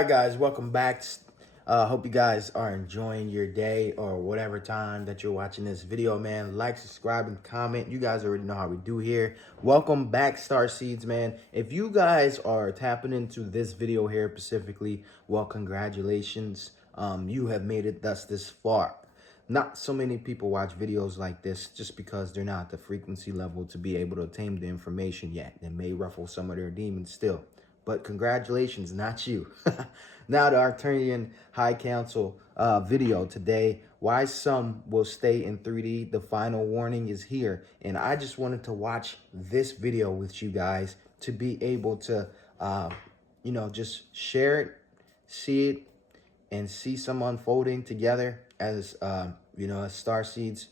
right, guys, welcome back. Hope you guys are enjoying your day or whatever time that you're watching this video, man. Like, subscribe, and comment. You guys already know how we do here. Welcome back, Star Seeds, man. If you guys are tapping into this video here specifically, well, congratulations. You have made it thus this far. Not so many people watch videos like this just because they're not at the frequency level to be able to obtain the information yet. It may ruffle some of their demons still. But congratulations, not you. Now the Arcturian Council video today. Why some will stay in 3D. The final warning is here. And I just wanted to watch this video with you guys to be able to, just share it, see it, and see some unfolding together as, as Star Seeds.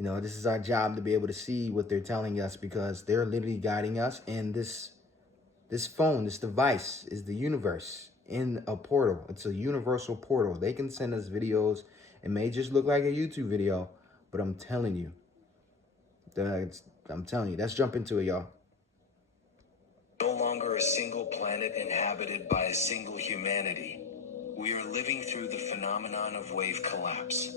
This is our job to be able to see what they're telling us because they're literally guiding us. And this phone, this device is the universe in a portal. It's a universal portal. They can send us videos. It may just look like a YouTube video, but I'm telling you, let's jump into it, y'all. No longer a single planet inhabited by a single humanity. We are living through the phenomenon of wave collapse.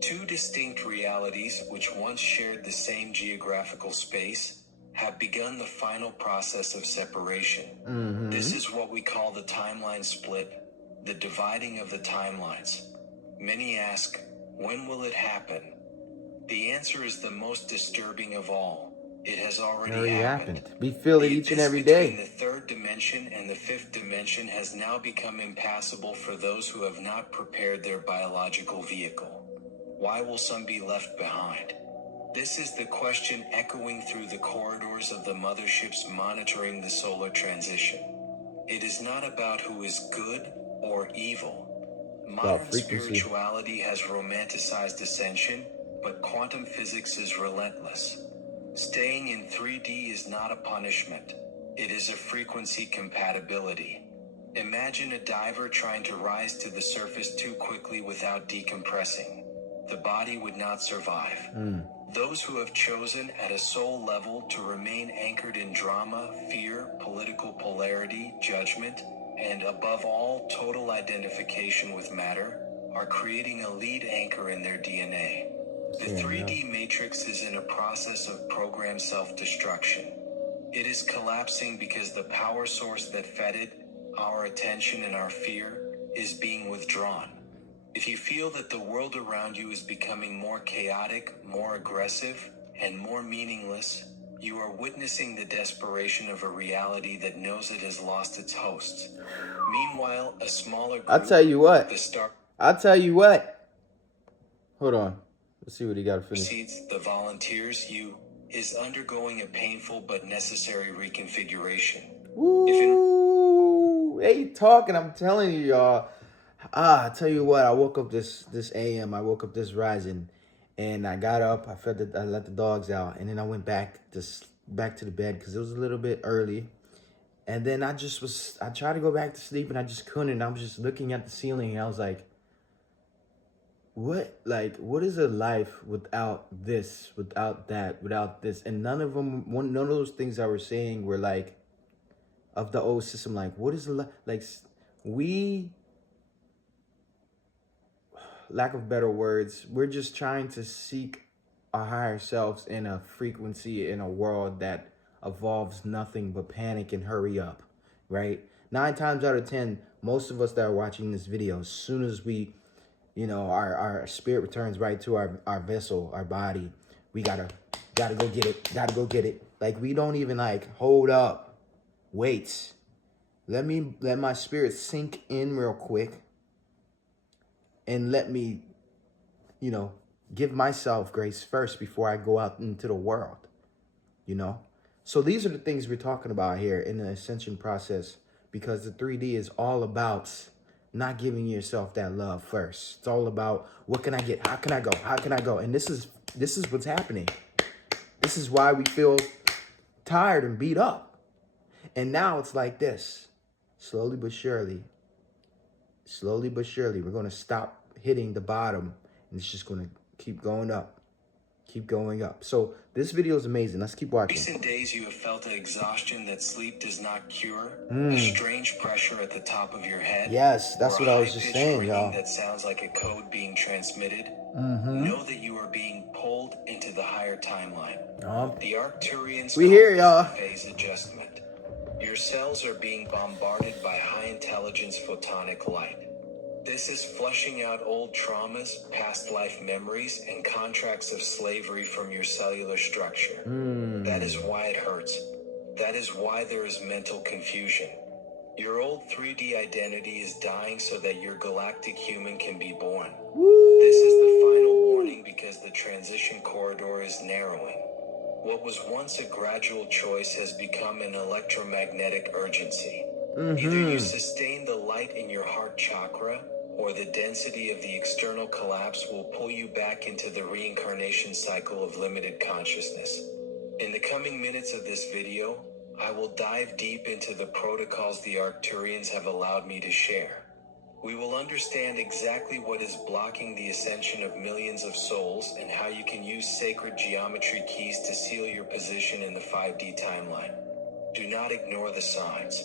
Two distinct realities which once shared the same geographical space have begun the final process of separation. This is what we call the timeline split, the dividing of the timelines. Many ask, when will it happen? The answer is the most disturbing of all. It has already happened. We feel it each and every day. The third dimension and the fifth dimension has now become impassable for those who have not prepared their biological vehicle. Why will some be left behind? This is the question echoing through the corridors of the motherships monitoring the solar transition. It is not about who is good or evil. Modern spirituality has romanticized ascension, but quantum physics is relentless. Staying in 3D is not a punishment. It is a frequency compatibility. Imagine a diver trying to rise to the surface too quickly without decompressing. The body would not survive. Those who have chosen at a soul level to remain anchored in drama, fear, political polarity, judgment, and above all, total identification with matter, are creating a lead anchor in their DNA. The 3D matrix is in a process of programmed self-destruction. It is collapsing because the power source that fed it, our attention and our fear, is being withdrawn. If you feel that the world around you is becoming more chaotic, more aggressive, and more meaningless, you are witnessing the desperation of a reality that knows it has lost its hosts. Meanwhile, a smaller group, I'll tell you what. Hold on. Let's see what he got to finish. The volunteers, is undergoing a painful but necessary reconfiguration. Ooh, hey, talking, I'm telling you, y'all. I tell you what, I woke up this AM. I woke up this rising, and I got up. I let the dogs out, and then I went back to the bed because it was a little bit early. And then I tried to go back to sleep, and I just couldn't. I was just looking at the ceiling, and I was like, what is a life without this, without that, without this? And none of those things I was saying were like of the old system. Like, what is lack of better words, we're just trying to seek our higher selves in a frequency in a world that evolves nothing but panic and hurry up, right? 9 times out of 10, most of us that are watching this video, as soon as we, our spirit returns right to our vessel, our body, we gotta go get it. Like, we don't even hold up, wait. Let my spirit sink in real quick. And let me, give myself grace first before I go out into the world, So these are the things we're talking about here in the ascension process, because the 3D is all about not giving yourself that love first. It's all about, what can I get? How can I go? How can I go? And this is what's happening. This is why we feel tired and beat up. And now it's like this, slowly but surely, we're going to stop hitting the bottom, and it's just going to keep going up. keep going up. So this video is amazing. Let's keep watching. Recent days you have felt an exhaustion that sleep does not cure, a strange pressure at the top of your head. Yes, that's or what a I was just high-pitched saying, ringing y'all. that sounds like a code being transmitted. Know that you are being pulled into the higher timeline. The Arcturians We here, call this y'all. the phase adjustment. Your cells are being bombarded by high-intelligence photonic light. This is flushing out old traumas, past life memories, and contracts of slavery from your cellular structure. That is why it hurts. That is why there is mental confusion. Your old 3D identity is dying so that your galactic human can be born. This is the final warning because the transition corridor is narrowing. What was once a gradual choice has become an electromagnetic urgency. Either you sustain the light in your heart chakra, or the density of the external collapse will pull you back into the reincarnation cycle of limited consciousness. In the coming minutes of this video, I will dive deep into the protocols the Arcturians have allowed me to share. We will understand exactly what is blocking the ascension of millions of souls and how you can use sacred geometry keys to seal your position in the 5D timeline. Do not ignore the signs.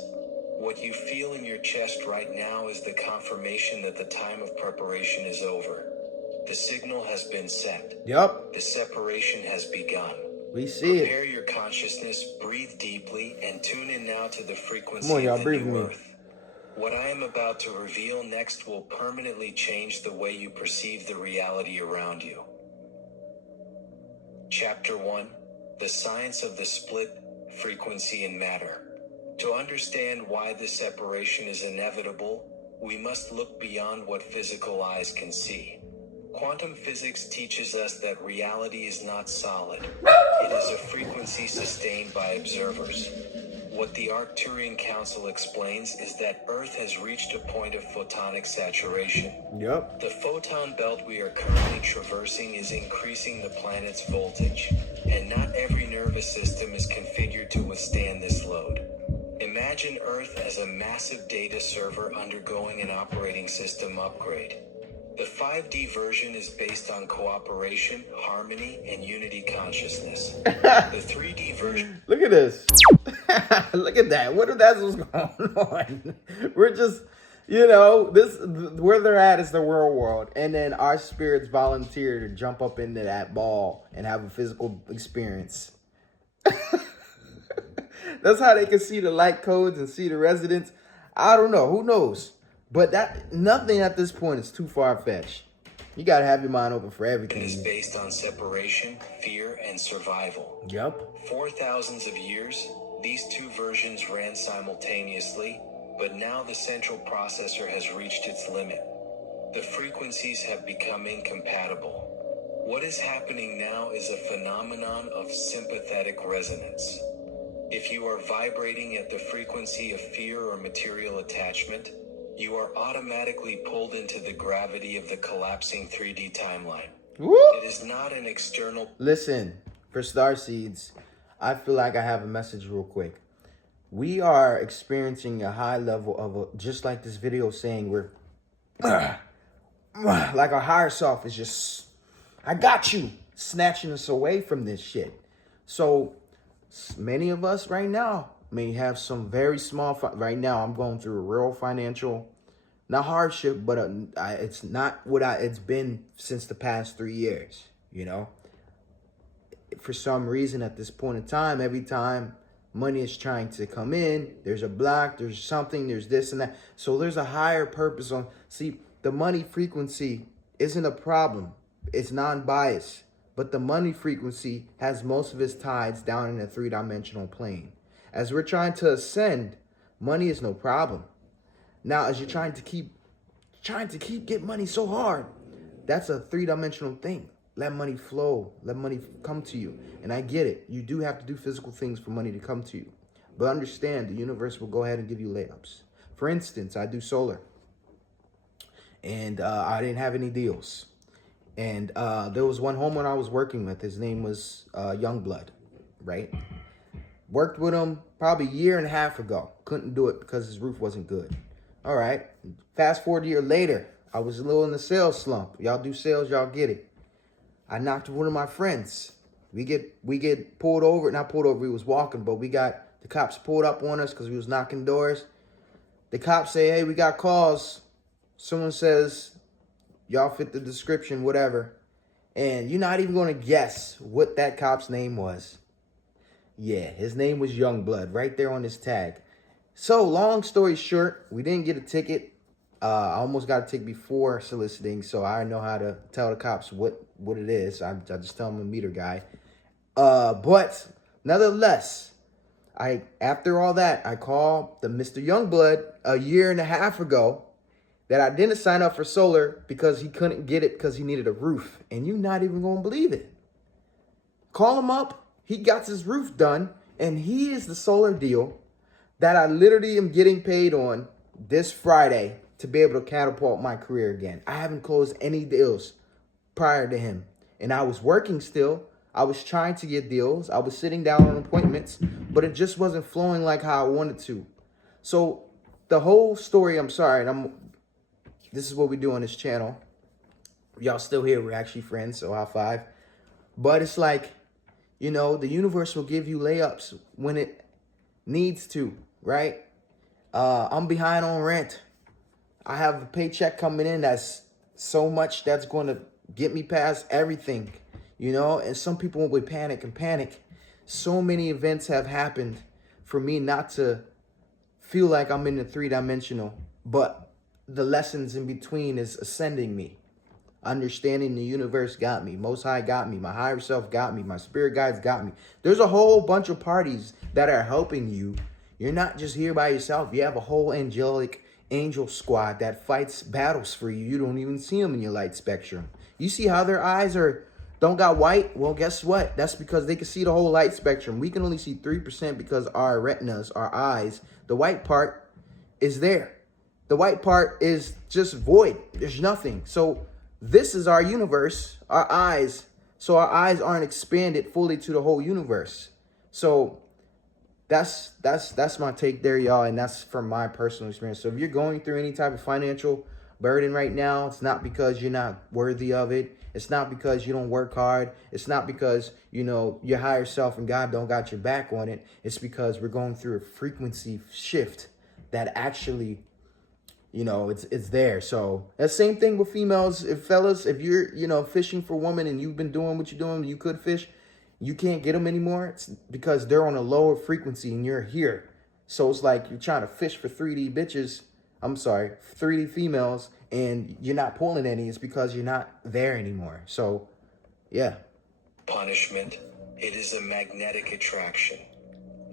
What you feel in your chest right now is the confirmation that the time of preparation is over. The signal has been set. Yep. The separation has begun. We see it. Prepare your consciousness, breathe deeply, and tune in now to the frequency Come on, y'all, of the breathe new with me. Earth. What I am about to reveal next will permanently change the way you perceive the reality around you. Chapter 1: The Science of the Split, Frequency and Matter. To understand why this separation is inevitable, we must look beyond what physical eyes can see. Quantum physics teaches us that reality is not solid. It is a frequency sustained by observers. What the Arcturian Council explains is that Earth has reached a point of photonic saturation. Yep. The photon belt we are currently traversing is increasing the planet's voltage, and not every nervous system is configured to withstand this load. Imagine Earth as a massive data server undergoing an operating system upgrade. The 5D version is based on cooperation, harmony, and unity consciousness. The 3D version... Look at this. Look at that. What if that's what's going on? We're just, where they're at is the real world. And then our spirits volunteer to jump up into that ball and have a physical experience. That's how they can see the light codes and see the residents. I don't know. Who knows? But nothing at this point is too far-fetched. You got to have your mind open for everything. Is based on separation, fear, and survival. Yep. For thousands of years, these two versions ran simultaneously, but now the central processor has reached its limit. The frequencies have become incompatible. What is happening now is a phenomenon of sympathetic resonance. If you are vibrating at the frequency of fear or material attachment, you are automatically pulled into the gravity of the collapsing 3D timeline. Woo! It is not an external... Listen, for Starseeds, I feel like I have a message real quick. We are experiencing a high level of, just like this video saying, we're like our higher self is just, I got you, snatching us away from this shit. So many of us right now may have some very small, right now I'm going through a real financial, not hardship, but it's not what it's been since the past 3 years, For some reason at this point in time, every time money is trying to come in, there's a block, there's something, there's this and that. So there's a higher purpose on, see, the money frequency isn't a problem. It's non-biased. But the money frequency has most of its tides down in a 3-dimensional plane. As we're trying to ascend, money is no problem. Now, as you're trying to keep get money so hard, that's a 3-dimensional thing. Let money flow. Let money come to you. And I get it. You do have to do physical things for money to come to you. But understand, the universe will go ahead and give you layups. For instance, I do solar. And I didn't have any deals. And there was one homeowner I was working with. His name was Youngblood, right? Worked with him probably a year and a half ago. Couldn't do it because his roof wasn't good. All right. Fast forward a year later, I was a little in the sales slump. Y'all do sales, y'all get it. I knocked one of my friends. We get pulled over, not pulled over, we was walking, but we got the cops pulled up on us because we was knocking doors. The cops say, hey, we got calls. Someone says, y'all fit the description, whatever. And you're not even going to guess what that cop's name was. Yeah, his name was Youngblood, right there on his tag. So, long story short, we didn't get a ticket. I almost got a ticket before soliciting, so I know how to tell the cops what it is. I just tell them a meter guy. But, nonetheless, after all that, I called the Mr. Youngblood a year and a half ago that I didn't sign up for solar because he couldn't get it because he needed a roof. And you're not even going to believe it. Call him up. He got his roof done. And he is the solar deal that I literally am getting paid on this Friday to be able to catapult my career again. I haven't closed any deals prior to him. And I was working still. I was trying to get deals. I was sitting down on appointments, but it just wasn't flowing like how I wanted to. So the whole story, I'm sorry, this is what we do on this channel. Y'all still here. We're actually friends, so high five. But it's like, you know, the universe will give you layups when it needs to, right? I'm behind on rent. I have a paycheck coming in that's so much that's going to get me past everything, you know? And some people will panic. So many events have happened for me not to feel like I'm in the three-dimensional, but the lessons in between is ascending me. Understanding the universe got me. Most High got me. My higher self got me. My spirit guides got me. There's a whole bunch of parties that are helping you. You're not just here by yourself. You have a whole angelic angel squad that fights battles for you. You don't even see them in your light spectrum. You see how their eyes don't got white? Well, guess what? That's because they can see the whole light spectrum. We can only see 3% because our retinas, our eyes, the white part is there. The white part is just void. There's nothing. So this is our universe, our eyes. So our eyes aren't expanded fully to the whole universe. So that's my take there, y'all. And that's from my personal experience. So if you're going through any type of financial burden right now, it's not because you're not worthy of it. It's not because you don't work hard. It's not because, you know, your higher self and God don't got your back on it. It's because we're going through a frequency shift that actually, you know, it's there. So that same thing with females. Fellas, if you're, you know, fishing for women and you've been doing what you're doing, you could fish, you can't get them anymore. It's because they're on a lower frequency and you're here. So it's like you're trying to fish for 3D bitches. 3D females, and you're not pulling any. It's because you're not there anymore. So, yeah. Punishment. It is a magnetic attraction.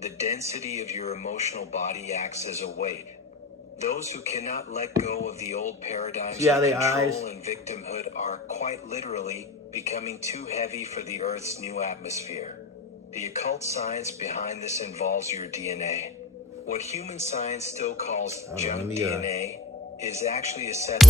The density of your emotional body acts as a weight. Those who cannot let go of the old paradigms of control and victimhood are quite literally becoming too heavy for the Earth's new atmosphere. The occult science behind this involves your DNA. What human science still calls junk DNA is actually a set